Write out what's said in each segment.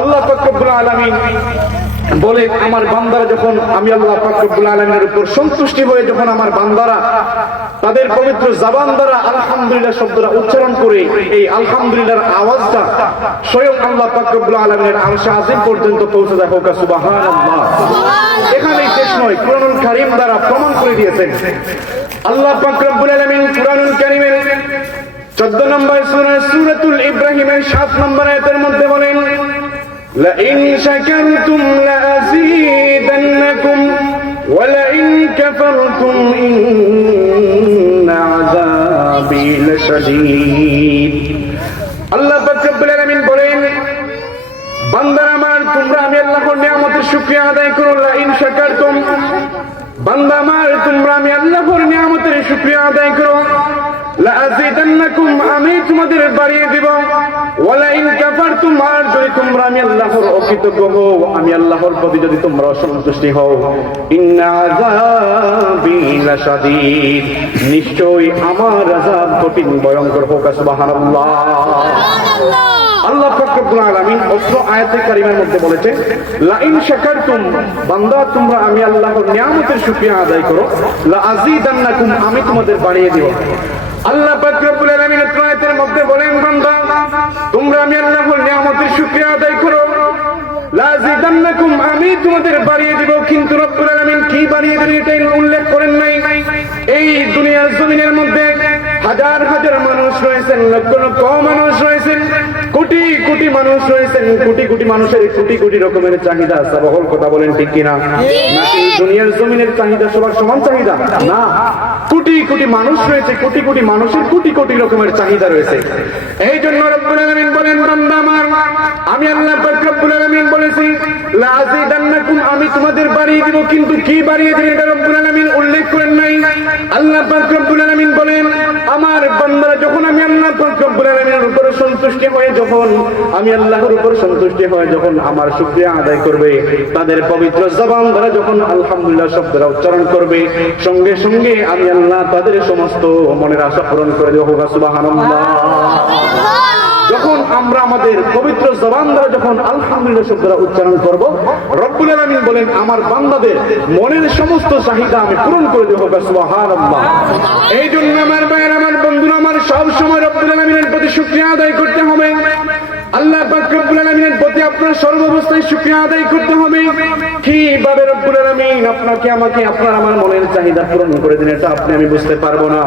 আল্লাহ ফাকরুল আলমিন বলে, আমার বান্দারা যখন আমি আল্লাহ ফাকরুল আলমিনের উপর সন্তুষ্টি হয়ে যখন আমার বান্দারা তাদের পবিত্র জাবান দ্বারা আলহামদুলিল্লাহ শব্দটা উচ্চারণ করে, এই আলহামদুলিল্লাহর আওয়াজটা স্বয়ং আল্লাহ ফাকরুল আলমিনের আলসা আজিম পর্যন্ত পৌঁছে যায় হোক এখানেই শেষ নয়, কুরআনুল কারীম দ্বারা প্রমাণ করে দিয়েছেন। আল্লাহ পাক রব্বুল আলামিন কুরআনুল কারীমের 14 নম্বর সূরা সূরাতুল ইব্রাহিমের সাত নম্বর আয়াতের মধ্যে বলেন لئن شكرتم لأزيدنكم ولئن كفرتم إن عذابي لشديد আল্লাহ পাক রব্বুল আলামিন বলেন বান্দার আমার তোমরা আমি আল্লাহর নিয়ামতের শুকরিয়া আদায় করো লা ইন শাকারতুম বান্দা আমার তোমরা আমি আল্লাহর নিয়ামতের শুকরিয়া আদায় করো লা আযিদান্নাকুম আমি তোমাদের বাড়িয়ে দেব ওয়ালা কাফারতুম যদি তোমরা আমি আল্লাহর অকৃতজ্ঞ হও, আমি আল্লাহর প্রতি যদি তোমরা অসন্তুষ্টি হও নিশ্চয়ই আমার আযাব কঠিন, ভয়ঙ্কর হোক আল্লাহ তোমরা আমি তোমাদের বাড়িয়ে আল্লাহ মধ্যে বলেন তোমরা আমি আল্লাহর নিয়ামতের শুকরিয়া আদায় করো। লা আযীদান্নাকুম আমি তোমাদের বাড়িয়ে দেব, কিন্তু রব্বুল কি বাড়িয়ে দেবে এটা উল্লেখ করেন নাই। এই দুনিয়ার জমিনের মধ্যে হাজার হাজার মানুষ রয়েছেন, লক্ষ লক্ষ মানুষ রয়েছেন। কোটি কোটি মানুষ রয়েছেন কোটি কোটি মানুষের কোটি কোটি রকমের চাহিদা আছে। বহল কথা বলেন ঠিক কিনা? নাকি দুনিয়ার জমিনের চাহিদা সবার সমান চাহিদা? না। কোটি কোটি মানুষ রয়েছে কোটি কোটি মানুষের কোটি কোটি রকমের চাহিদা রয়েছে। এই জন্য রব্বুল আলামিন বলেন বান্দা আমার আমি আল্লাহ পাক রব্বুল আলামিন বলেছি লা আযীদান্নাকুম আমি তোমাদের বাড়িয়ে দিব কিন্তু কি বাড়িয়ে দিবেন এটা রব্বুল আলামিন উল্লেখ করেন নাই। আল্লাহ পাক রব্বুল আলামিন বলেন আমার বান্দারা যখন আমি আল্লাহ পাক রব্বুল আলামিনের উপর সন্তুষ্টি হয়ে যখন আমি আল্লাহর উপর সন্তুষ্টি হয় যখন আমার সুক্রিয়া আদায় করবে, তাদের পবিত্র জবান দ্বারা যখন আলহামদুলিল্লাহ শব্দরা উচ্চারণ করবে, সঙ্গে সঙ্গে আমি আল্লাহ তাদের সমস্ত মনের আশা পূরণ করে দেবো। সুবহানাল্লাহ। যখন আমরা আমাদের পবিত্র জবান দ্বারা যখন আলহামদুলিল্লাহ শব্দরা উচ্চারণ করব, রব্বুল আলামিন বলেন, আমার বান্দাদের মনের সমস্ত চাহিদা আমি পূরণ করে দেবো এই জন্য আমার ভাইয়ের, আমার বন্ধুরা, আমার সব সময় রব্বুল আলামিনের প্রতি শুকরিয়া আদায় করতে হবে। আল্লাহ রব্বুল আলামিনের প্রতি আপনার সর্বাবস্থায় শুকরিয়া আদায় করতে হবে। কীভাবে রব্বুল আলামিন আপনাকে, আমাকে, আপনার, আমার মনের চাহিদা পূরণ করে দিন, এটা আপনি, আমি বুঝতে পারব না।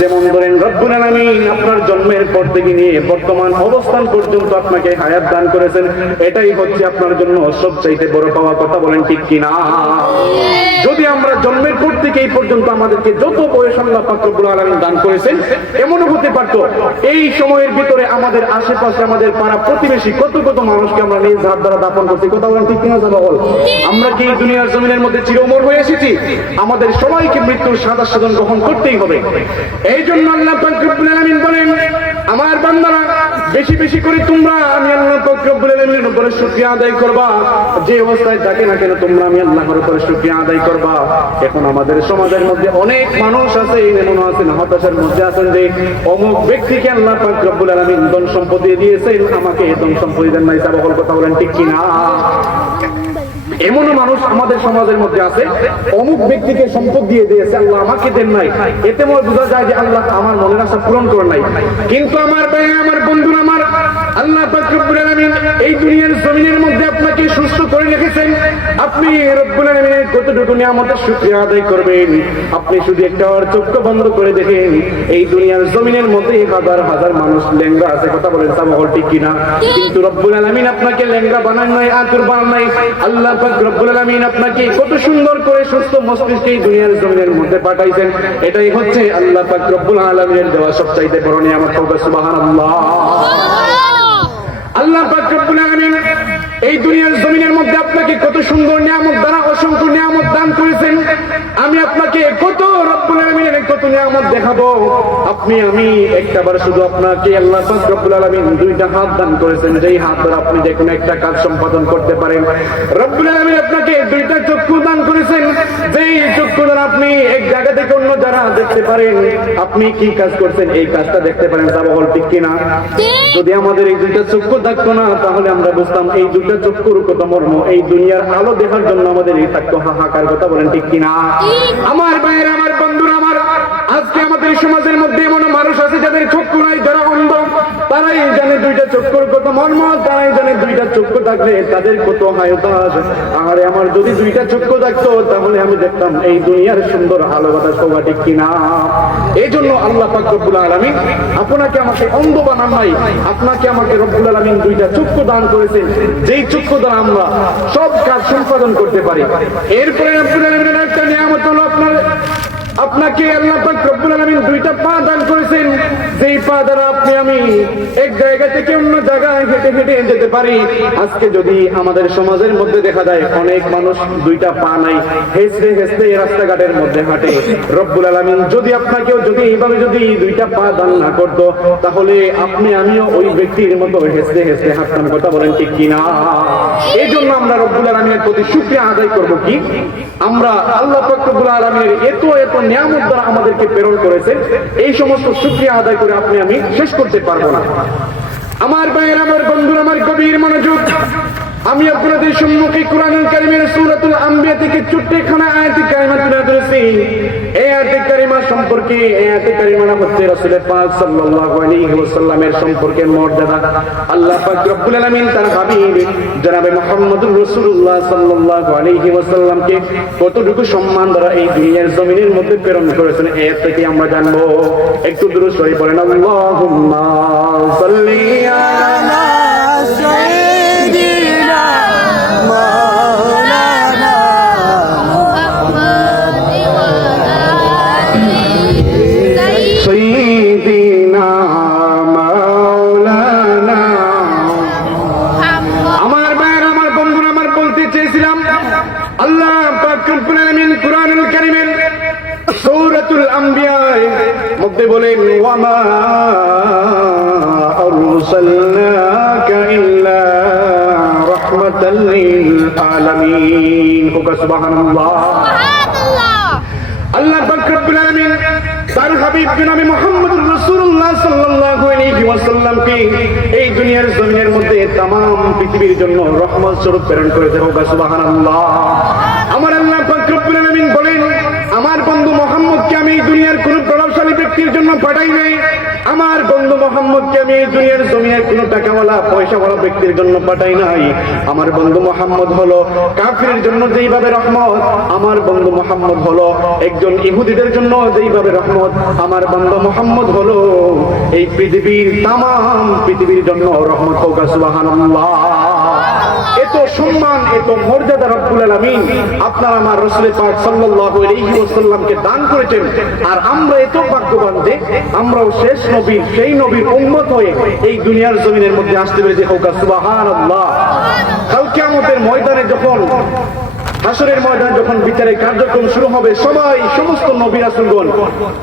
যেমন ধরেন, রব্বুল আলামিন আপনার জন্মের পর থেকে নিয়ে বর্তমান অবস্থান পর্যন্ত আপনাকে হায়াত দান করেছেন, এটাই হচ্ছে আপনার জন্য সবচাইতে বড় পাওয়া কথা, বলেন ঠিক কিনা? যদি আমরা জন্মের পর থেকে এই পর্যন্ত আমাদেরকে যত বয়স পাক রব্বুল আলামিন দান করেছেন এমনও হতে পারতো। এই সময়ের ভিতরে আমাদের আশেপাশে আমাদের পাড়া প্রতিবেশী কত কত মানুষকে আমরা নিজ হাত দ্বারা দাপন করছি। কথা বলেন ঠিক কিনা যাব বল? আমরা কি দুনিয়ার জমিনের মধ্যে চিরমর হয়ে এসেছি? আমাদের সবাইকে মৃত্যুর সাদা সাধন গ্রহণ করতেই হবে। এই জন্য আল্লাহ বলেন আমার বান্দারা, বেশি বেশি করে তোমরা আমি আল্লাহ রব্বুল আলামিনের উপরে শুকরিয়া আদায় করবা। যে অবস্থায় থাকে না কেন তোমরা আমি আল্লাহর উপরে শুকরিয়া আদায় করবা। এখন আমাদের সমাজের মধ্যে অনেক মানুষ আছে এমন আছেন, হতাশার মধ্যে আছেন যে অমুক ব্যক্তিকে আল্লাহ পাক রব্বুল আলামিন ধন সম্পত্তি দিয়েছেন, আমাকে ধন সম্পত্তি দেন নাই কথা বলেন ঠিক কিনা? এমনও মানুষ আমাদের সমাজের মধ্যে আছে অমুক ব্যক্তিকে সম্পদ দিয়ে দিয়েছে আল্লাহ আমাকে দেন নাই। এতে মনে বোঝা যায় যে আল্লাহ আমার মনের আশা পূরণ করেন নাই। কিন্তু আমার ভাই আমার বন্ধুরা আমার আল্লাহ রব্বুল আলামিন এই দুনিয়ার জমিনের মধ্যে আপনাকে সুস্থ করে রেখেছেন। আপনি রব্বুল আলামিনের কতটুকু নিয়ামতের শুকরিয়া আদায় করবেন? আপনি শুধু একটা আর চোখ বন্ধ করে দেখেন এই দুনিয়ার জমিনের মধ্যে হাজার হাজার মানুষ লেঙ্গা আছে। কথা বলেন তা মহল ঠিক কিনা? কিন্তু রব্বুল আলামিন আপনাকে লেঙ্গা বানান নাই আতুর বানান নাই। আল্লাহ পাক রব্বুল আলামিন আপনাকে কত সুন্দর করে সুস্থ মস্তিষ্কে দুনিয়ার জমিনের মধ্যে পাঠাইছেন। এটাই হচ্ছে আল্লাহ পাক রব্বুল আলামিনের দেওয়া সবচাইতে বড় নিয়ামত হবে সুবহানাল্লাহ। আল্লাহ পাক রব্বুল আলামিন এই দুনিয়ার জমিনের মধ্যে আপনাকে কত সুন্দর নিয়ামত দ্বারা অসংখ্য নিয়ামত দান করেছেন। আমি আপনাকে কত রব্বুল আলামিনের কত নিয়ামত দেখাবো। আপনি আমি একটাবার শুধু আপনাকে আল্লাহ রব্বুল আলামিন দুইটা হাত দান করেছেন। যেই হাত দ্বারা আপনি যে কোনো একটা কাজ সম্পাদন করতে পারেন। রব্বুল আলামিন আপনাকে দুইটা চক্ষু দান করেছেন। যেই চক্ষু দ্বারা আপনি এক জায়গা থেকে অন্য যারা দেখতে পারেন আপনি কি কাজ করছেন? এই কাজটা দেখতে পারেন তা বল ঠিক কিনা? যদি আমাদের এই দুইটা চক্ষু থাকতো না তাহলে আমরা বুঝতাম এই দুইটা চক্ষুর কত মর্ম। এই দুনিয়ার আলো দেখার জন্য আমাদের এই থাকতো হাহাকার কথা, বলেন ঠিক কিনা? আমার ভাইয়ের, আমার বন্ধুরা, আমার আজকে আমাদের সমাজের মধ্যে এমন মানুষ আছে যাদের চক্ষু নাই, যারা অন্ধ। তারাই জানে দুইটা চক্ষুর কত মর্ম, তারাই জানে দুইটা চক্ষু থাকলে তাদের কত হায়তাস আরে আমার যদি দুইটা চক্ষু থাকতো, তাহলে আমি দেখতাম এই দুনিয়ার সুন্দর আলো বাতাস হওয়া ঠিক কিনা? এই জন্য আল্লাহ পাক রব্বুল আপনাকে আমাকে অন্ধ বানান নাই। আপনাকে আমাকে রব্বুল আলামিন দুইটা চক্ষু দান করেছে যেই চক্ষু দ্বারা আমরা। সব কাজ সম্পাদন করতে পারি। এরপরে আপনার একটা নিয়ামত হলো আপনার আপনাকে আল্লাহ রব্বুল আলামিন দুইটা পা দান করেছেন। যেই পা দ্বারা আপনি আমি এক জায়গা থেকে অন্য জায়গায় হেঁটে হেঁটে যেতে পারি। আজকে যদি আমাদের সমাজের মধ্যে দেখা যায় অনেক মানুষ দুইটা পা নাই হেসতে হেসতে রাস্তাঘাটের মধ্যে হাঁটে। রব্বুল আলামিন যদি আপনাকেও যদি এইভাবে যদি দুইটা পা দান না করতো, তাহলে আপনি আমিও ওই ব্যক্তির মতো হেসতে হেসতে হাঁটতাম। কথা বলেন ঠিক কিনা? এই জন্য আমরা রব্বুল আলমিনের প্রতি শুক্রিয়া আদায় করব কি? আমরা আল্লাহ পাক রব্বুল আলমিনের এত এত নিয়ামত দ্বারা আমাদেরকে প্রেরণ করেছেন এই সমস্ত শুক্রিয়া আদায় করে আপনি আমি শেষ করতে পারব না। আমার ভাইয়ের, আমার বন্ধুর, আমার গভীর মনোযোগ। আমি আপনাদের সম্মুখে কোরআনুল কারিমের সূরাতুল আম্বিয়া থেকে ছোট্ট একখানা আয়াতি কারিমা তুলে ধরেছি। এই আয়াতি কারিমা সম্পর্কে, এই আয়াতি কারিমা হচ্ছে রাসূল পাক সাল্লাল্লাহু আলাইহি ওয়াসাল্লামের সম্পর্কে মর্যাদা। আল্লাহ পাক রব্বুল আলামিন তার হাবিব, জনাবে মুহাম্মদুর রাসূলুল্লাহ সাল্লাল্লাহু আলাইহি ওয়াসাল্লামকে কতটুকু সম্মান দ্বারা এই দুনিয়ার জমিনের মধ্যে প্রেরণ করেছেন এর থেকে আমরা জানব। একটু দূর সরে পড়েন আল্লাহুম্মা সাল্লি আলা মধ্যে বলেন ওয়ামা আরসালনাকা ইল্লা রাহমাতাল লিল আলামিন হোক সুবহানাল্লাহ আল্লাহ পাক রব্বুল আলামিন তার হাবিব জনাবে মুহাম্মদুর রাসূলুল্লাহ সাল্লাল্লাহু আলাইহি ওয়াসাল্লামকে এই দুনিয়ার জমিনের মধ্যে तमाम পৃথিবীর জন্য রহমত স্বরূপ প্রেরণ করেছে হোক সুবহানাল্লাহ আমার আল্লাহ পাক রব্বুল আলামিন বলেন আমার বন্ধু মোহাম্মদকে আমি এই দুনিয়ার কোন ব্যক্তির জন্য পাঠাই নাই। আমার বন্ধু মোহাম্মদকে আমি এই দুনিয়ার জমিনের কোন টাকাওয়ালা, পয়সাওয়ালা ব্যক্তির জন্য পাঠাই নাই। আমার বন্ধু মোহাম্মদ হলো কাফিরের জন্য যেইভাবে রহমত, আমার বন্ধু মোহাম্মদ হলো একজন ইহুদিদের জন্য যেইভাবে রহমত, আমার বন্ধু মোহাম্মদ হলো এই পৃথিবীর তাম পৃথিবীর জন্য রহমত হোক সুবহানাল্লাহ। এত সম্মান, এত মর্যাদা রব্বুল আলামিন আপনার আমার রসুল পাক সাল্লাল্লাহু আলাইহি ওয়াসাল্লামকে দান করেছেন। আর আমরা এত ভাগ্যবান যে আমরাও শেষ নবী, সেই নবীর উম্মত হয়ে এই দুনিয়ার জমিনের মধ্যে আসতে পেরেছি। হোক সুবহানাল্লাহ কাল কিয়ামতের ময়দানে যখন হাসরের ময়দান যখন বিচারের কার্যক্রম শুরু হবে, সবাই, সমস্ত নবী রাসুলগণ,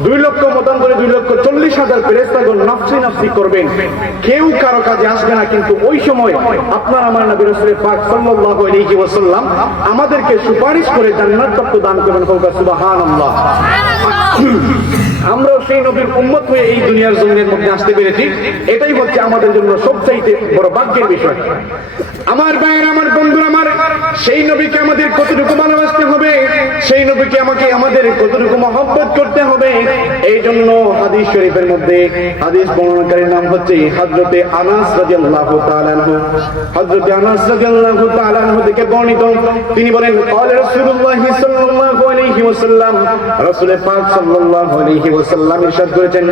দুই লক্ষ মতান্তরে দুই লক্ষ চল্লিশ হাজার ফেরেস্তাগণ নাফসি নাফসি করবেন। কেউ কারও কাজে আসবে না, কিন্তু ওই সময় আপনার আমার নবী রাসূলের পাক সাল্লাল্লাহু আলাইহি ওয়াসাল্লাম আমাদেরকে সুপারিশ করে জান্নাত তত্ত্ব দান করবেন সুবহানাল্লাহ। আমরাও সেই নবীর উন্মত হয়ে এই দুনিয়ার জমিনের মধ্যে আসতে পেরেছি। এটাই হচ্ছে আমাদের জন্য সবচাইতে বড় ভাগ্যের বিষয়। আমার ভাইয়ের, আমার বন্ধুর, আমার সেই নবীকে আমাদের কতটুকু ভালোবাসতে হবে? সেই নবীকে আমাকে আমাদের কতটুকু মহব্বত করতে হবে এই জন্য হাদিস শরীফের মধ্যে হাদিস বর্ণনাকারীর নাম হচ্ছে হযরতে আনাস রাদিয়াল্লাহু তাআলা আনহু হযরতে আনাস রাদিয়াল্লাহু তাআলা আনহু থেকে বর্ণিত তিনি বলেন قال রাসূলুল্লাহ সাল্লাল্লাহু আলাইহি ওয়াসাল্লাম রাসূল পাক সাল্লাল্লাহু আলাইহি ওয়াসাল্লাম ইরশাদ করেছেন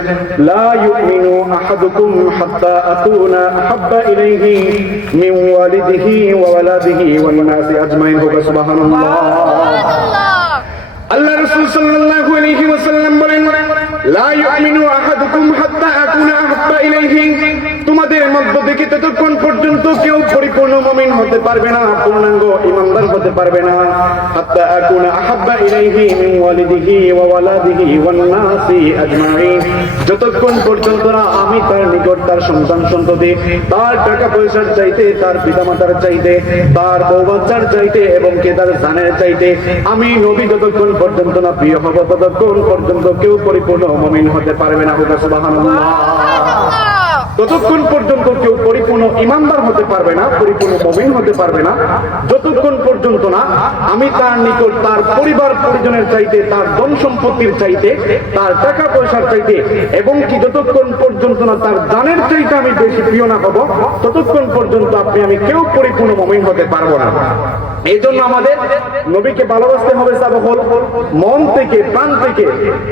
লা ইউমিনু আহাদুকুম হাত্তা আকুনা হাব্বা ইলাইহি মিন ওয়ালিদিহি ওয়া ওয়ালাদিহি ওয়ান নাসি আজমাইন হোক সুবহানাল্লাহ আল্লাহ রসুল সাল্লাহ বলেন তোমাদের মধ্য থেকে ততক্ষণ পর্যন্ত কেউ পরিপূর্ণ মুমিন হতে পারবে না, পূর্ণাঙ্গ ইমানদার হতে পারবে না। হাত্তা আকুনা আহাব্বা ইলাইহি মিন ওয়ালিদিহি ওয়া ওয়ালাদিহি ওয়ান নাসি আজমাইন। যতক্ষণ পর্যন্ত না আমি তার নিকট তার সন্তান সন্ততি, তার টাকা পয়সার চাইতে, তার পিতামাতার চাইতে, তার বউ বাচ্চার চাইতে এবং কে তার জানের চাইতে, আমি নবী যতক্ষণ পর্যন্ত না, প্রিয় হব ততক্ষণ পর্যন্ত কেউ পরিপূর্ণ মমিন হতে পারবে না হোক সুবহানাল্লাহ। ততক্ষণ পর্যন্ত কেউ পরিপূর্ণ ইমানদার হতে পারবে না, পরিপূর্ণ মমিন হতে পারবে না, যতক্ষণ পর্যন্ত না, আমি তার নিকট তার পরিবার পরিজনের চাইতে, তার ধন সম্পত্তির চাইতে, তার টাকা পয়সার চাইতে, এবং কি যতক্ষণ পর্যন্ত না তার দানের চাইতে আমি বেশি প্রিয় না হব, ততক্ষণ পর্যন্ত আপনি, আমি কেউ পরিপূর্ণ মমিন হতে পারব না। এই জন্য আমাদের নবীকে ভালোবাসতে হবে সাবহল, মন থেকে, প্রাণ থেকে।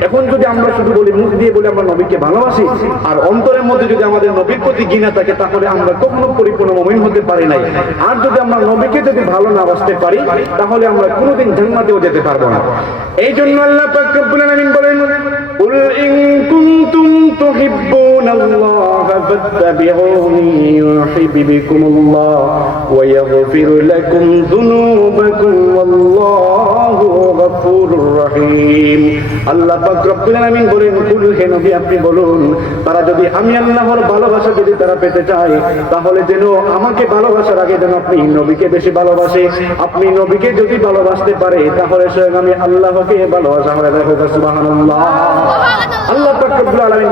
এখন যদি আমরা শুধু বলি মুখ দিয়ে বলি আমরা নবীকে ভালোবাসি, আর অন্তরের মধ্যে যদি আমাদের নবীর প্রতি ঘৃণা থাকে, তাহলে আমরা কখনো পরিপূর্ণ মমিন হতে পারি নাই। আর যদি আমরা নবীকে যদি ভালো না বাসতে পারি, তাহলে আমরা কোনোদিন জান্নাতেও যেতে পারব না। এই জন্য আল্লাহ পাক বলেন قل إن كنتم تحبون الله فاتبعوني يحببكم الله ويغفر لكم ذنوبكم والله আপনি আমাকে ভালোবাসার আগে আপনি নবীকে যদি ভালোবাসতে পারে তাহলে স্বয়ং আমি আল্লাহকে ভালোবাসা আল্লাহ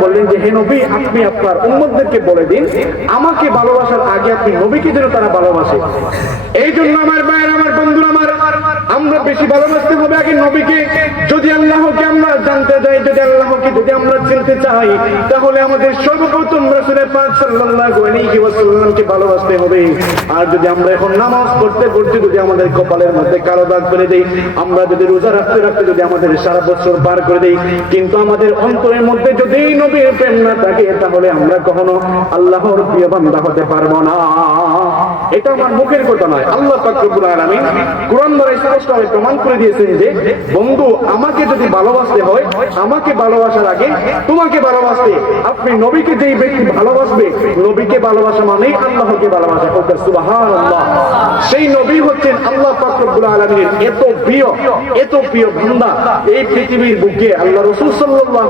বললেন যে হে নবী আপনি আপনার বলে দিন আমাকে ভালোবাসার আগে আপনি নবীকে যেন তারা ভালোবাসে। এই জন্য আমার ভাইয়ের আমার বন্ধুরা আমার আমরা বেশি ভালোবাসতে হবে আগে নবীকে। যদি আল্লাহকে আমরা জানতে চাই যদি আল্লাহকে যদি আমরা চিনতে চাই, তাহলে আমাদের সর্বপ্রথম রাসূলের পাক সাল্লাল্লাহু আলাইহি ওয়াসাল্লামকে ভালোবাসতে হবে। আর যদি আমরা এখন নামাজ পড়তে পড়তে যদি আমাদের কপালের মধ্যে কালো দাগ ফেলে দেই, আমরা যদি রোজা রাখতে রাখতে যদি আমাদের সারা বছর পার করে দেই, কিন্তু আমাদের অন্তরের মধ্যে যদি নবীর প্রেম না থাকে, তাহলে আমরা কখনো আল্লাহর প্রিয় বান্দা হতে পারব না। এটা আমার মুখের কথা নয়। আল্লাহ পাক রব্বুল আলামিন কোরআন দ্বারা স্পষ্টভাবে প্রমাণ করে দিয়েছেন যে, বন্ধু, আমাকে যদি ভালোবাসতে হয়, আমাকে ভালোবাসার আগে তোমাকে ভালোবাসতে। আপনি নবীকে যেই ব্যক্তি ভালোবাসবে, নবীকে ভালোবাসা মানেই আল্লাহকে ভালোবাসা। ওকে সেই নবী হচ্ছেন আল্লাহ পাক রব্বুল আলামিনের এত প্রিয় এত প্রিয় বান্দা। এই পৃথিবীর বুকে আল্লাহ রসুল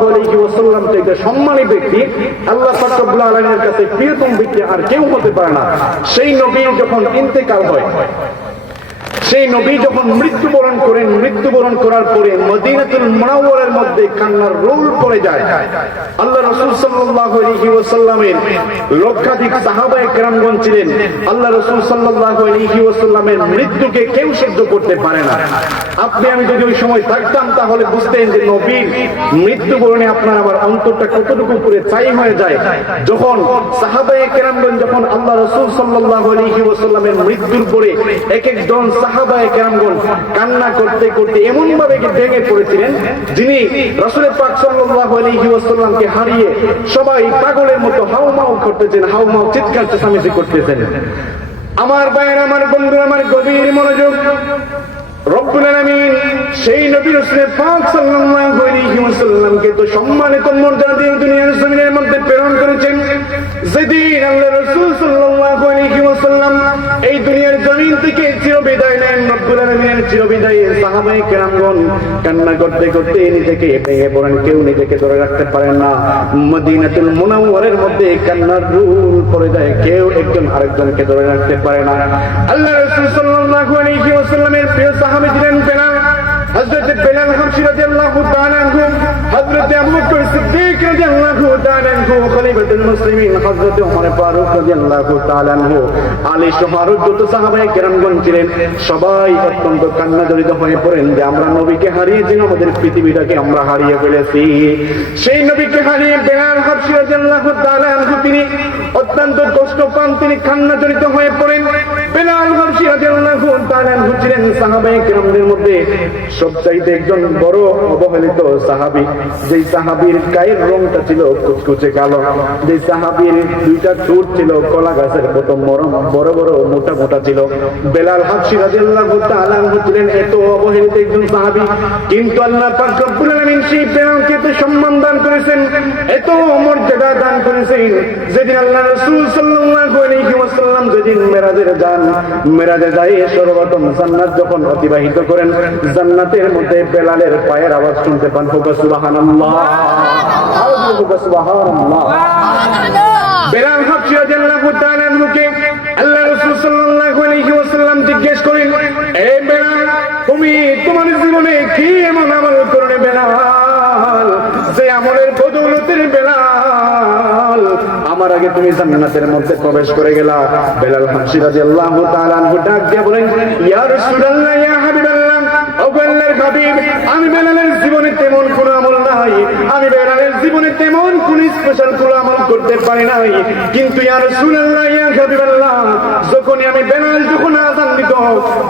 আলাইহি ওয়াসাল্লাম থেকে সম্মানী ব্যক্তি। আল্লাহ পাক রব্বুল আলামিনের কাছে প্রিয়তম ব্যক্তি আর কেউ হতে পারে না। সেই নবী যখন ইন্তেকাল হয় সেই নবী যখন মৃত্যুবরণ করেন মৃত্যুবরণ করার পরে মদিনাতুল মুনাওয়ারার মধ্যে কান্নার রোল পড়ে যায়। আল্লাহ রাসূল সাল্লাল্লাহু আলাইহি ওয়াসাল্লামের লক্ষাধিক সাহাবায়ে কেরামগণ ছিলেন আল্লাহ রাসূল সাল্লাল্লাহু আলাইহি ওয়াসাল্লামের মৃত্যুকে কেউ সহ্য করতে পারে না। আপনি আমি যদি ওই সময় থাকতাম, তাহলে বুঝতেন যে নবীর মৃত্যুবরণে আপনার আমার অন্তরটা কতটুকু করে চাই হয়ে যায়। যখন সাহাবায়ে কেরামগণ যখন আল্লাহ রাসূল সাল্লাল্লাহু আলাইহি ওয়াসাল্লামের মৃত্যুর পরে এক একজন সাহাবায়ে কেরামগণ কান্না করতে করতে এমন ভাবে ভেঙে পড়েছিলেন, যিনি রাসূলের পাক হারিয়ে সবাই পাগলের মতো হাউমাউ করতেছেন হাউমাউ চিৎকার করতেছেন। আমার ভাইয়ের, আমার বন্ধু আমার গভীর মনোযোগ সেই নবী তো সম্মানিত মর্যাদা দিয়ে দুনিয়ার জমিনের মধ্যে প্রেরণ করেছেন। যেদিন আল্লাহ সাহাবায়ে কেরামগণ কান্না করতে করতে নিজেকে ভেঙে পড়েন কেউ নিজেকে ধরে রাখতে পারেন না। মদিনাতুল মুনাওয়ারের মধ্যে কান্নার রুল পড়ে যায়, কেউ একজন আরেকজনকে ধরে রাখতে পারে না। আল্লাহ রাসূল সাল্লাল্লাহু আলাইহি ওয়াসাল্লামের প্রিয় সাহাবী ছিলেন বেলাল হযরত বেলাল হাবশী রাদিয়াল্লাহু তাআলা হযরত আবু বকর সিদ্দিক রাদিয়াল্লাহু তাআলা আনহু যে সবচাইতে একজন বড় অবহেলিত সাহাবি। যেই সাহাবির গায়ের রংটা ছিল কুচকুচে কালো। যে সাহাবির দুইটা ঠোঁট ছিল, কলা গাছের মতো মরম, বড় বড় মোটা মোটা ছিল। বেলাল হাফসি রাদিয়াল্লাহু তাআলা ছিলেন এত অবহেলিত একজন সাহাবি। কিন্তু আল্লাহ পাক রব্বুল আলামিন সেই এত সম্মান দান করেছেন, এত মর্যাদা দান করেছেন। যেদিন আল্লাহ রাসূল সাল্লাল্লাহু আলাইহি ওয়াসাল্লাম যেদিন মেরাজের যান, মেরাজে যায় সর্বপ্রথম জান্নাত যখন অতিবাহিত করেন, জান্নাতের মধ্যে বেলালের পায়ের আওয়াজ শুনতে পান সুবহানাল্লাহ। জিজ্ঞেস করেন তুমি তোমার জীবনে কি এমন আমল বেলাল? যে আমলের বেলাল। আমার আগে তুমি জান্নাতের মধ্যে প্রবেশ করে গেলা। বেলাল হাফসি রাদিয়াল্লাহু তাআলা ডাক দিয়ে বলেন, ইয়া রাসূলুল্লাহ, ইয়া ও বেলালের হাবিব আমি বেলালের জীবনে তেমন কোনো আমল নাই। আমি বেলালের জীবনে তেমন কোন স্পেশাল কোনো আমল করতে পারি নাই। কিন্তু ইয়া রাসূলুল্লাহ, ইয়া হাবিবাল্লাহ, যখনই আমি বেলাল যখন আযান দিত,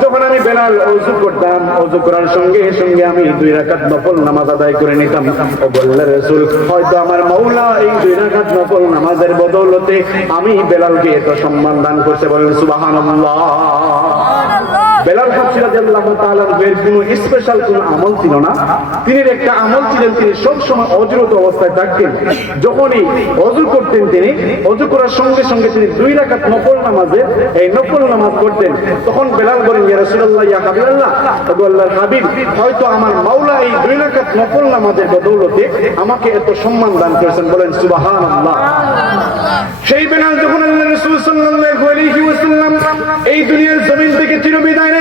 যখন আমি বেলাল ওযু করতাম, ওযু করার সঙ্গে সঙ্গে আমি দুই রাকাত নফল নামাজ আদায় করে নিতাম। ও বললেন রাসূল, হয়তো আমার মাওলা এই দুই রাকাত নফল নামাজের বদৌলতে আমি বেলালকে এত সম্মান দান করতে বলেন, সুবহানাল্লাহ। বেলাল তাআলার কোনো স্পেশাল কোনো আমল ছিল না। তিনি একটা আমল ছিলেন, তিনি সব সময় অজরত অবস্থায় থাকতেন। যখনই অজু করতেন তিনি, অজু করার সঙ্গে সঙ্গে তিনি দুই রাকাত নামাজে এই নামাজ করতেন তখন বেলাল বলেন, ইয়া রাসূলুল্লাহ, ইয়া হাবিবাল্লাহ আল্লাহর হাবিব, হয়তো আমার মাওলা এই দুই রাকাত নফল নামাজের বদৌলতে আমাকে এত সম্মান দান করেছেন। বলেন, সুবহানাল্লাহ। সেই বেলাল যখন আল্লাহ রাসূল সাল্লাল্লাহু আলাইহি ওয়াসাল্লাম এই দুনিয়ার জমিন থেকে চিরবিদায়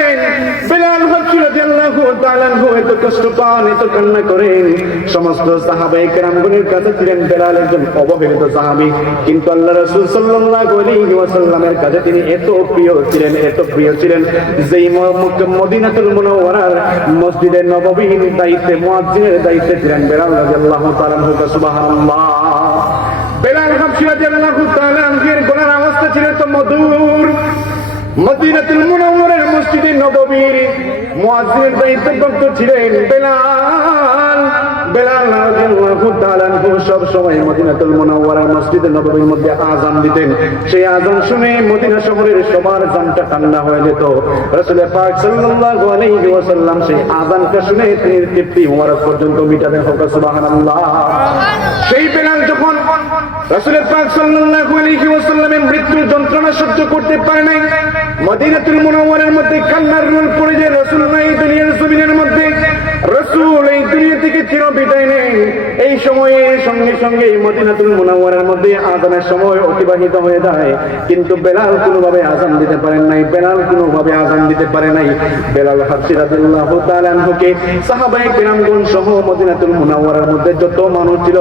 ছিলেন দায়িত্বে ছিলেন বেলাল ছিল তো মধুর। মদিনাতুল মুনাওয়ারার মসজিদে নবীর মুয়াজ্জিনের দায়িত্বপ্রাপ্ত ছিলেন বেলাল। বেলাল রাদিয়াল্লাহু তাআলা সব সময় মদিনাতুল মুনাওয়ারার মসজিদে নববীর মধ্যে আযান দিতেন। সেই আযান শুনে মদিনা শহরের সবার জানটা ঠান্ডা হয়ে যেত। রাসূল পাক সাল্লাল্লাহু আলাইহি ওয়াসাল্লাম সেই আযানটা শুনে তিনি তৃপ্তি মুবারক পর্যন্ত মিটাতেন সুবহানাল্লাহ। সেই বেলাল যখন রাসূলের পাক সাল্লাল্লাহু আলাইহি ওয়াসাল্লামের মৃত্যুর যন্ত্রণা সহ্য করতে পারে নাই মদিনাতুল মুনাওয়ারার মধ্যে কান্নার রোল পড়ে যায়। রাসূল নাই দুনিয়ার জমিনের মধ্যে। রাসূল চির বিদায় নেন এই সময়ে সঙ্গে সঙ্গে মদিনাতুল মুনাওয়ারার মধ্যে আজানের সময় অতিবাহিত হয়ে যায়। কিন্তু বেলাল কোনোভাবে আজান দিতে পারেন নাই, বেলাল কোনোভাবে আজান দিতে পারে নাই। বেলাল হাফসি রাদিয়াল্লাহু তাআলা আনহুকে সাহাবায়ে কেরামগণ সহ মদিনাতুল মুনাওয়ারার মধ্যে যত মানুষ ছিল,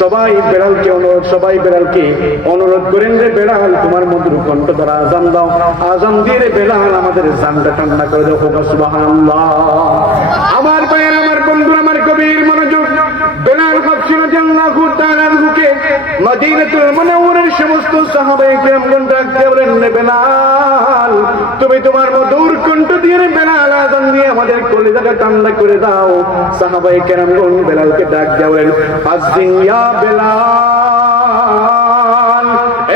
সবাই বেলালকে অনুরোধ, সবাই বেলালকে অনুরোধ করেন যে, বেলাল, তোমার মধুর কণ্ঠ দ্বারা আজান দাও। আজান দিয়ে বেলাল, আমাদের জানটা ঠান্ডা করে হোক সুবহানাল্লাহ। আমার ভাইয়ের কবির মনোযোগ বেলাল হাফসি রাদিয়াল্লাহু তাআলা আনহুকে মদিনাতুল মুনাওয়ারার সমস্ত সাহাবায়ে কেরামগণ ডাক দিয়ে বলেন বেলাল, তুমি তোমার মধুর কণ্ঠ দিয়ে বেলাল আজান দিয়ে আমাদের কলিজাটা ঠান্ডা করে দাও। সাহাবায়ে কেরামগণ বেলালকে ডাক দিয়ে বলেন আযিন ইয়া বেলাল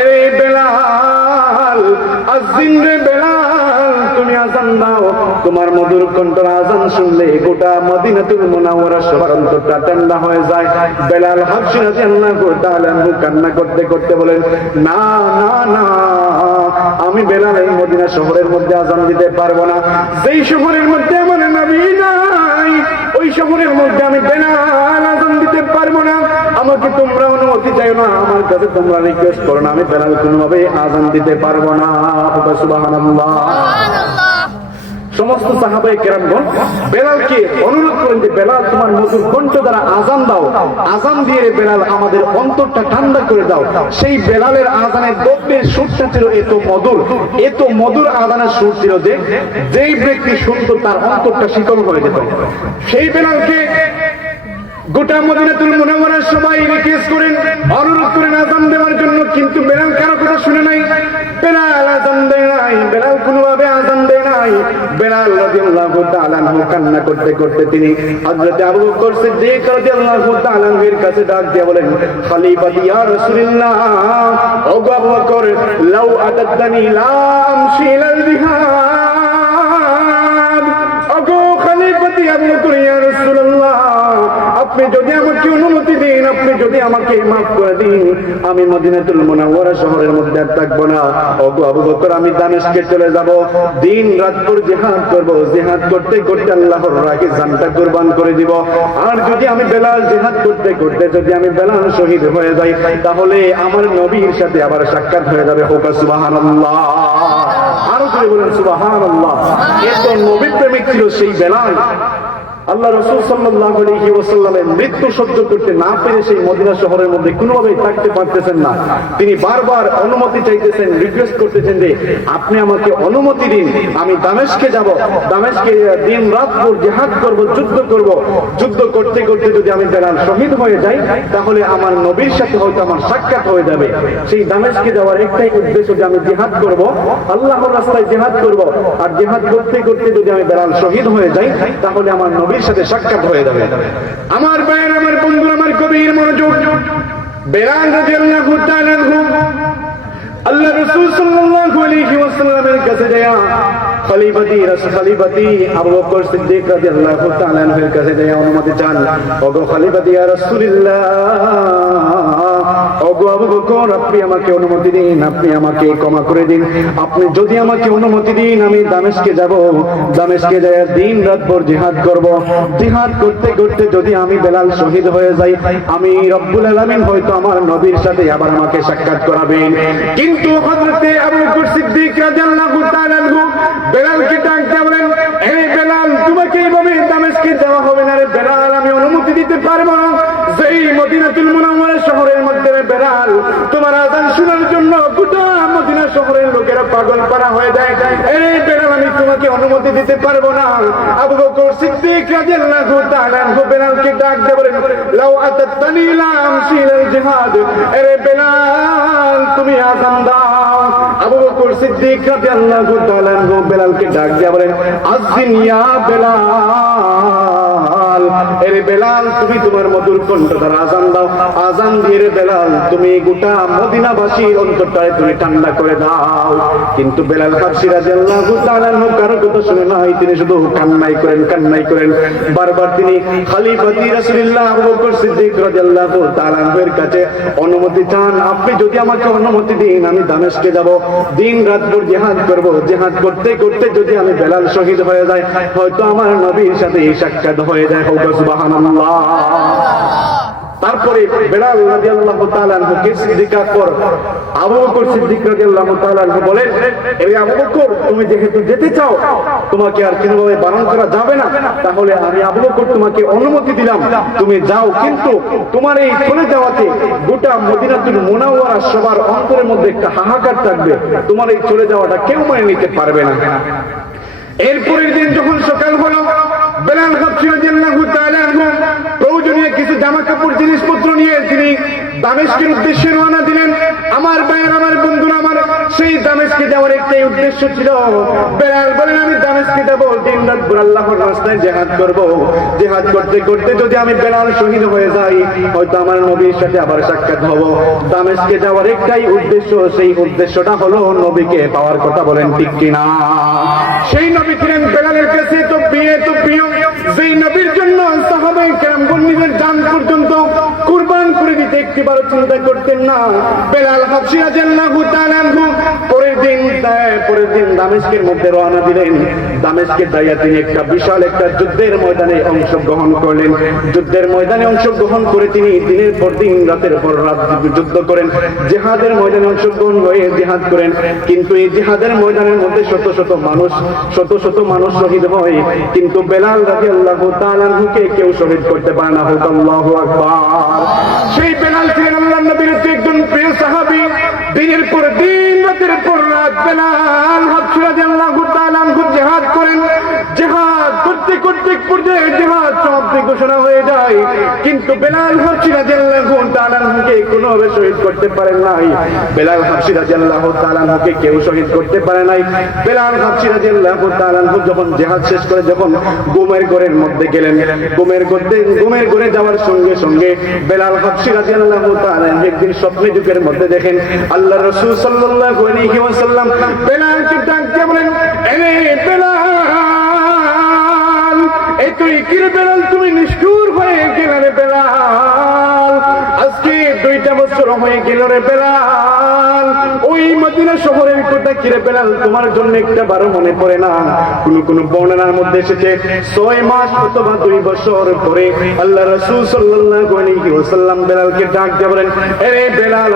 এই বেলাল আযিন রে বেলাল তোমার মধুর আজান শুনলে গোটা মদিনাতুল মুনাওয়ারা সবার অন্তরটা ঠান্ডা হয়ে যায়। বেলাল হাফসি রাদিয়াল্লাহু তাআলা কান্না করতে করতে বলেন, না না না, আমি বেলাল এই মদিনা শহরের মধ্যে আজান দিতে পারব না। যেই শহরের মধ্যে আমার নবী নাই, ওই শহরের মধ্যে আমি বেলাল আজান দিতে পারব না। আমাকে তোমরা অনুমতি চাই না, আমার কাছে তোমরা রিকোয়েস্ট করো না, আমি বেলাল কোনোভাবে আজান দিতে পারব না। সুবহানাল্লাহ। সমস্ত সাহাবাই কেরামগণ, বেলালকে অনুরোধ করেন যে, বেলাল, তোমার মধুর কণ্ঠ দ্বারা আজান দাও। আজান দিয়ে বেলাল, আমাদের অন্তরটা ঠান্ডা করে দাও। সেই বেলালের আজানের দ্রব্যের সুরটা ছিল এত মধুর। এত মধুর আজানের সুর ছিল যে, যেই ব্যক্তি শুনতো তার অন্তরটা শীতল হয়ে যেত। সেই বেলালকে গোটা মদিনাতুল মুনাওয়ারার সবাই রিকোয়েস্ট করেন, অনুরোধ করেন আজান দেওয়ার জন্য, কিন্তু বেলাল কারও কথা শুনে নাই। বেলাল আজান দেয় নাই বেলাল কোনোভাবে আজান দেয় নাই বেলাল রাদিয়াল্লাহু তাআলা আনহু কান্না করতে করতে তিনি হযরত আবু বকর সিদ্দিক রাদিয়াল্লাহু তাআলা আনহুর কাছে ডাক দিয়ে বলেন আপনি যদি আমাকে অনুমতি যদি আমাকে মাফ করে দিন, আমি মদিনাতুল মুনাওয়ারা শহরের মধ্যে আর থাকব না। ওগো আবু বকর, আমি দামেশকে চলে যাব। দিন রাত করে জিহাদ করব। জিহাদ করতে করতে আল্লাহর রাহে জানটা কুরবান করে দিব। আর যদি আমি বেলাল জিহাদ করতে করতে যদি আমি বেলাল শহীদ হয়ে যাই, তাহলে আমার নবীর সাথে আবার সাক্ষাৎ হয়ে যাবে। হোক, সুবহানাল্লাহ। আরও করে বলেন, সুবহানাল্লাহ। এ তো নবী প্রেমিক ছিল সেই বেলাল। আল্লাহ রসুল সাল্লাহ আলহি মৃত্যু সহ্য করতে না পেরে সেই মদিনা শহরের মধ্যে কোনোভাবেই থাকতে পারতেছেন না। তিনি বারবার অনুমতি চাইতেছেন রিকোয়েস্ট করতেছেন যে, আপনি আমাকে অনুমতি দিন, আমি দামেশকে যাব। দামেশকে দিন রাত ভোর জেহাদ করব, যুদ্ধ করব। যুদ্ধ করতে করতে যদি আমি বেলাল শহীদ হয়ে যাই, তাহলে আমার নবীর সাথে হয়তো আমার সাক্ষাৎ হয়ে যাবে। সেই দামেশকে যাওয়ার একটাই উদ্দেশ্য যে আমি জেহাদ করব, আল্লাহর রাস্তায় জেহাদ করব। আর জেহাদ করতে করতে যদি আমি বেলাল শহীদ হয়ে যাই, তাহলে আমার নবীর সাথে সাক্ষাৎ হয়ে যাবে। আমার ভাইয়ের, আমার বন্ধু আমার কবির মনোযোগ। আনহু আল্লাহ রাসূল সাল্লাল্লাহু আলাইহি ওয়াসাল্লামের কাছে যায় আবু বকর সিদ্দিক রাদিয়াল্লাহু তাআলা আনহুর কাছে যায় অনুমতি চান। ওগো ইয়া রাসূলুল্লাহ। ওগো আবু বকর, আপনি আমাকে অনুমতি দিন, আপনি আমাকে ক্ষমা করে দিন। আপনি যদি আমাকে অনুমতি দিন, আমি দামেশকে যাব। দামেশকে যায় দিন রাত ভর জিহাদ করব। জিহাদ করতে করতে যদি আমি বেলাল শহীদ হয়ে যাই, আমি রব্বুল আলামিন হয়তো আমার নবীর সাথে আবার আমাকে সাক্ষাৎ করাবেন। কিন্তু হযরতে আবু বকর সিদ্দিক রাদিয়াল্লাহু তাআলা বেলালকে ডাক দিয়ে বলেন এই বেলাল তোমাকে এইভাবে দামেশকে দেওয়া হবে না রে বেলাল, আমি অনুমতি দিতে পারব না। যেই মদিনাতুল মুনাওয়ারা শহরের মধ্যে বেড়াল তোমার আজান শোনার জন্য গোটা মদিনা শহরের লোকেরা পাগল করা হয়ে যায়। তোমাকে অনুমতি দিতে পারব না। আবু বকর সিদ্দিক রাদিয়াল্লাহু তাআলা আনহু বেলালকে ডাক দিয়ে বলেন, লাউ আতাতানি লাম সিলাল জিহাদ। আরে বেলাল, তুমি আযান দাও। আবু বকর সিদ্দিক রাদিয়াল্লাহু তাআলা আনহু বেলালকে ডাক দিয়ে বলেন, আযিন ইয়া বেলাল। এরে বেলাল, তুমি তোমার মধুর আজান দাও। আজান দিয়ে বেলাল, তুমি গোটা অন্তরটায় তুমি ঠান্ডা করে দাও। কিন্তু বেলাল কারও কথা শুনে নাই, তিনি শুধু কান্নাই করেন কান্নাই করেন। বারবার তিনি খলিফাতি আবু বকর সিদ্দিক রাদিয়াল্লাহু তাআলা আনহুর কাছে অনুমতি চান, আপনি যদি আমাকে অনুমতি দিন, আমি দামেশকে যাব। দিন রাত ভর জিহাদ করব। জিহাদ করতে করতে যদি আমি বেলাল শহীদ হয়ে যাই হয়তো আমার নবীর সাথে সাক্ষাৎ হয়ে যায়। তারপরে তুমি যেহেতু যেতে চাও, তোমাকে আর কোনোভাবে বারণ করা যাবে না। তাহলে আমি তোমাকে অনুমতি দিলাম। তুমি যাও, কিন্তু তোমার এই চলে যাওয়াতে গোটা মদিনাতুল সবার অন্তরের মধ্যে একটা হাহাকার থাকবে। তোমার এই চলে যাওয়াটা কেউ মেনে নিতে পারবে না। এরপরের দিন যখন সকাল হলো বেলাল হাবশি রাদিয়াল্লাহু তাআলা আনহু প্রয়োজনীয় কিছু জামা কাপড় জিনিসপত্র নিয়ে তিনি দামেস্কের উদ্দেশ্যে রওনা দিলেন। আমার ভাইয়ের, আমার বন্ধুরা, আমার সেই দামেস্কে যাওয়ার একটাই উদ্দেশ্য ছিল বেলাল বলেন, আমি দামেস্কে যাব দিন রাত ভর আল্লাহর রাস্তায় জেহাদ করব। জেহাদ করতে করতে যদি আমি বেলাল শহীদ হয়ে যাই, হয়তো আমার নবীর সাথে আবার সাক্ষাৎ হব। দামেস্কে যাওয়ার একটাই উদ্দেশ্য, সেই উদ্দেশ্যটা হলো নবীকে পাওয়ার কথা বলেন ঠিক কিনা। সেই নবী ছিলেন বেলালের কাছে, তো বিয়ে তো প্রিয়। যেই নবীর জন্য সাহাবাই কেরাম পর্যন্ত কুরবান করে দিতে একটিবারও চিন্তা করতেন না। বেলাল হাবশি রাদিয়াল্লাহু তাআলা দিন পরের দিন দামেস্কের মধ্যে রওনা দিলেন। দামেস্কের দাইয়া তিনি একটা বিশাল একটা যুদ্ধের ময়দানে অংশগ্রহণ করলেন। যুদ্ধের ময়দানে অংশগ্রহণ করে তিনি দিনের পর দিন, রাতের পর রাত যুদ্ধ করেন। জেহাদের ময়দানে অংশগ্রহণ হয়ে জেহাদ করেন। কিন্তু এই জেহাদের ময়দানের মধ্যে শত শত মানুষ, শত শত মানুষ শহীদ হয়। কিন্তু বেলাল রাদিয়াল্লাহু তাআলা আনহুকে কেউ শহীদ করতে পারে না। হোক আল্লাহু আকবার। সেই বেলাল ছিলেন আল্লাহর নবীর একজন প্রিয় সাহাবী দিনের পর দিন জেহাদ করেন। করতে করতে বেলাল করতে বেলাল করতে বেলাল যখন জিহাদ শেষ করে, যখন গুমের ঘরের মধ্যে গেলেন, গুমের ঘরে গুমের ঘরে যাওয়ার সঙ্গে সঙ্গে বেলাল হাফসি তাআলা আনহু একদিন স্বপ্নে যুগের মধ্যে দেখেন। আল্লাহ রাসূল সাল্লাল্লাহু আলাইহি ওয়াসাল্লাম বলেন এনে বেলাল! এই তুই কিরে বেলাল? তুমি নিষ্ঠুর হয়ে গেলে রে বেলাল। আজকে দুইটা বছর হয়ে গেল রে বেলাল। ওই মদিনা শহরের কথা কিরে বেলাল? তোমার জন্য একটা বারো মনে পড়ে না। কোন কোন বর্ণনার মধ্যে এসেছে, ছয় মাস অথবা দুই বছর পরে আল্লাহ রসুল সাল্লাল্লাহু আলাইহি বেলালকে ডাক দিয়ে বলেন এরে বেলাল